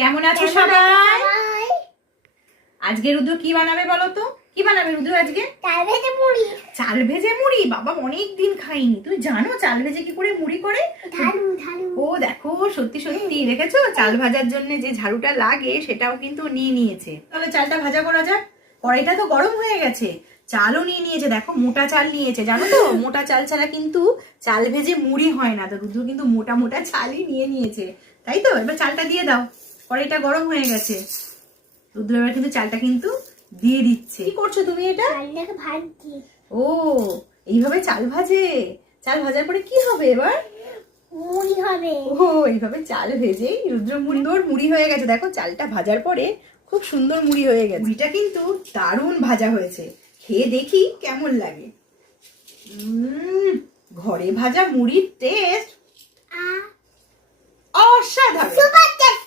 কেমন আছো সবাই? আজকে রুদ্র কি বানাবে বলো তো? কি বানাবে রুদ্র আজকে? চাল ভেজে মুড়ি। চাল ভেজে মুড়ি? বাবা অনেক দিন খাইনি। তুমি জানো চাল ভেজে কি করে মুড়ি করে? ঝাড়ু ঝাড়ু। ও দেখো, সত্যি সত্যি দেখেছো, চাল ভাজার জন্য যে ঝাড়ুটা লাগে সেটাও কিন্তু নিয়ে নিয়েছে। তাহলে চালটা ভাজা করা যাক। কড়াইটা তো গরম হয়ে গেছে, চালও নিয়ে নিয়েছে। দেখো মোটা চাল নিয়েছে, জানো তো মোটা চাল ছাড়া কিন্তু চাল ভেজে মুড়ি হয় না। তো রুদ্র কিন্তু মোটা মোটা চালই নিয়ে নিয়েছে, তাই তো? এবার চালটা দিয়ে দাও। কড়াইটা গরম হয়ে গেছে, রুদ্র এবার কিন্তু চালটা কিন্তু দিয়ে দিচ্ছে। কি করছো তুমি এটা? চালটাকে ভাজছি। ও এইভাবে চাল ভাজে? চাল ভাজার পরে কি হবে এবার? মুড়ি হবে। ও এইভাবে চাল ভেজেই রুদ্র মুড়ি হয়ে গেছে। দেখো চালটা ভাজার পরে খুব সুন্দর মুড়ি হয়ে গেছে। মুড়িটা কিন্তু দারুণ ভাজা হয়েছে, খেয়ে দেখি কেমন লাগে। ঘরে ভাজা মুড়ির টেস্ট অসাধারণ। Super test.